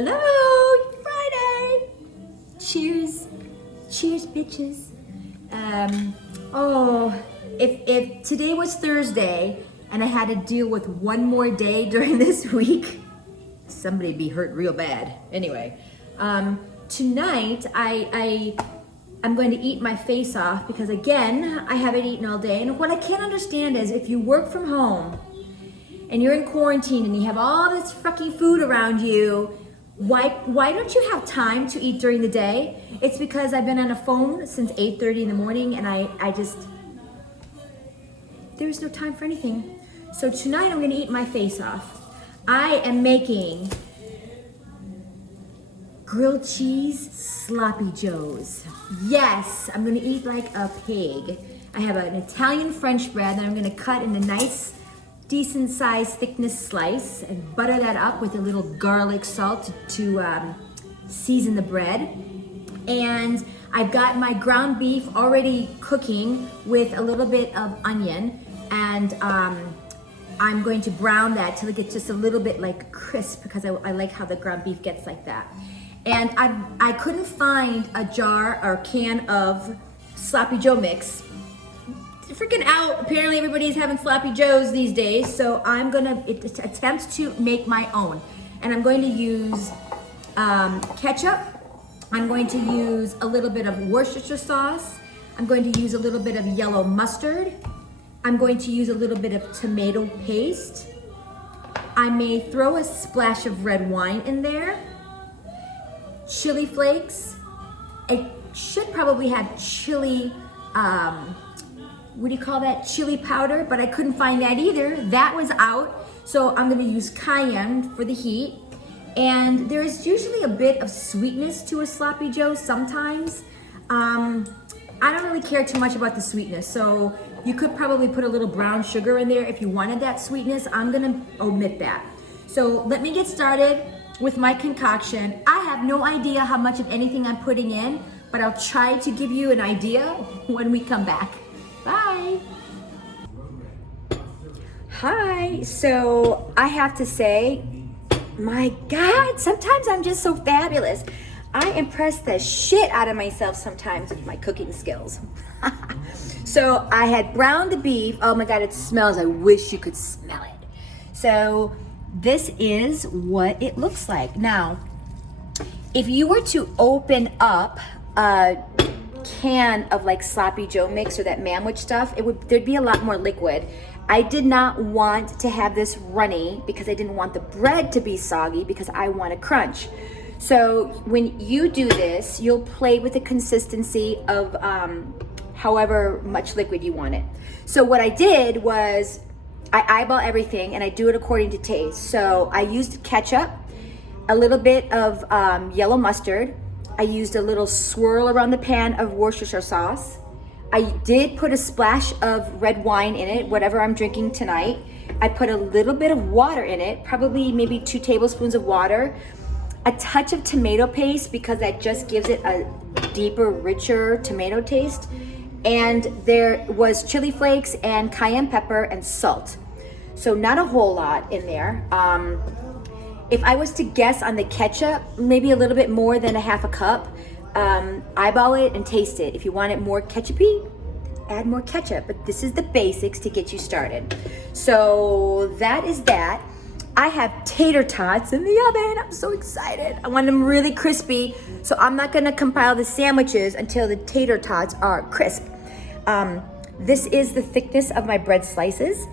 Hello, Friday. Cheers, cheers, bitches. If today was Thursday and I had to deal with one more day during this week, somebody'd be hurt real bad. Anyway, tonight I'm going to eat my face off because again, I haven't eaten all day. And what I can't understand is if you work from home and you're in quarantine and you have all this fucking food around you, why don't you have time to eat during the day? It's because I've been on a phone since 8:30 in the morning and I just, there's no time for anything. So tonight I'm gonna eat my face off. I am making grilled cheese sloppy joes. Yes, I'm gonna eat like a pig. I have an Italian French bread that I'm gonna cut in a nice, decent sized thickness slice and butter that up with a little garlic salt to season the bread. And I've got my ground beef already cooking with a little bit of onion, and I'm going to brown that till it gets just a little bit like crisp because I like how the ground beef gets like that. And I couldn't find a jar or can of sloppy joe mix. It's freaking out. Apparently everybody's having sloppy joes these days, so I'm gonna attempt to make my own. And I'm going to use ketchup. I'm going to use a little bit of Worcestershire sauce. I'm going to use a little bit of yellow mustard. I'm going to use a little bit of tomato paste. I may throw a splash of red wine in there. Chili flakes. I should probably have chili, what do you call that? Chili powder, but I couldn't find that either. That was out. So I'm gonna use cayenne for the heat. And there is usually a bit of sweetness to a sloppy joe sometimes. I don't really care too much about the sweetness, so you could probably put a little brown sugar in there if you wanted that sweetness. I'm gonna omit that. So let me get started with my concoction. I have no idea how much of anything I'm putting in, but I'll try to give you an idea when we come back. Bye. Hi, so I have to say, my God, sometimes I'm just so fabulous. I impress the shit out of myself sometimes with my cooking skills. So I had browned the beef. Oh my God, it smells. I wish you could smell it. So this is what it looks like. Now, if you were to open up a can of like sloppy joe mix or that manwich stuff, there'd be a lot more liquid. I did not want to have this runny because I didn't want the bread to be soggy because I want a crunch. So when you do this, you'll play with the consistency of however much liquid you want it. So what I did was I eyeball everything and I do it according to taste. So I used ketchup, a little bit of yellow mustard. I used a little swirl around the pan of Worcestershire sauce. I did put a splash of red wine in it, whatever I'm drinking tonight. I put a little bit of water in it, probably maybe 2 tablespoons of water. A touch of tomato paste because that just gives it a deeper, richer tomato taste. And there was chili flakes and cayenne pepper and salt. So not a whole lot in there. If I was to guess on the ketchup, maybe a little bit more than a half a cup. Eyeball it and taste it. If you want it more ketchupy, add more ketchup, but this is the basics to get you started. So that is that. I have tater tots in the oven. I'm so excited. I want them really crispy, so I'm not gonna compile the sandwiches until the tater tots are crisp. This is the thickness of my bread slices.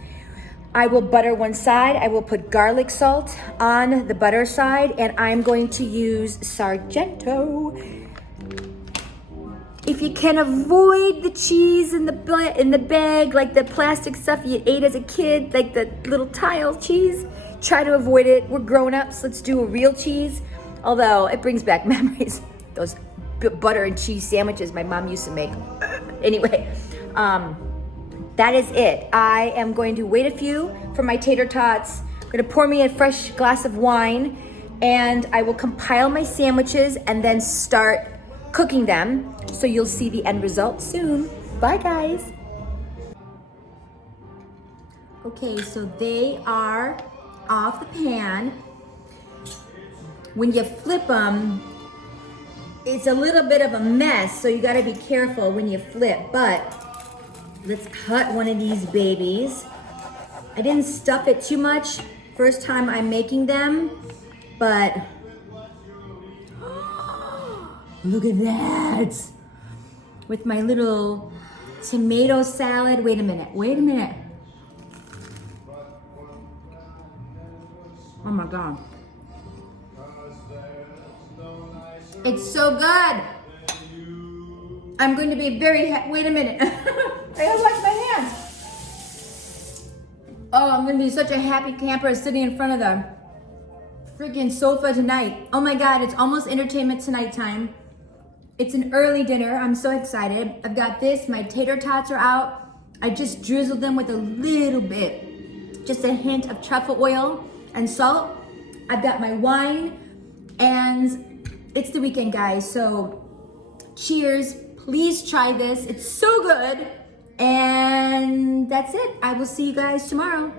I will butter one side. I will put garlic salt on the butter side, and I'm going to use Sargento. If you can avoid the cheese in the bag, like the plastic stuff you ate as a kid, like the little tile cheese, try to avoid it. We're grown-ups, let's do a real cheese. Although it brings back memories, those butter and cheese sandwiches my mom used to make. Anyway, that is it. I am going to wait a few for my tater tots. I'm gonna pour me a fresh glass of wine, and I will compile my sandwiches and then start cooking them. So you'll see the end result soon. Bye guys. Okay, so they are off the pan. when you flip them, it's a little bit of a mess, so you gotta be careful when you flip. But let's cut one of these babies. I didn't stuff it too much first time I'm making them, but look at that. With my little tomato salad. Wait a minute. Oh my God. It's so good. I'm going to be very, wait a minute. I gotta wash my hands. Oh, I'm gonna be such a happy camper sitting in front of the freaking sofa tonight. Oh my God, it's almost entertainment tonight time. It's an early dinner. I'm so excited. I've got this, my tater tots are out. I just drizzled them with a little bit, just a hint of truffle oil and salt. I've got my wine, and it's the weekend, guys, so cheers. Please try this. It's so good. And that's it. I will see you guys tomorrow.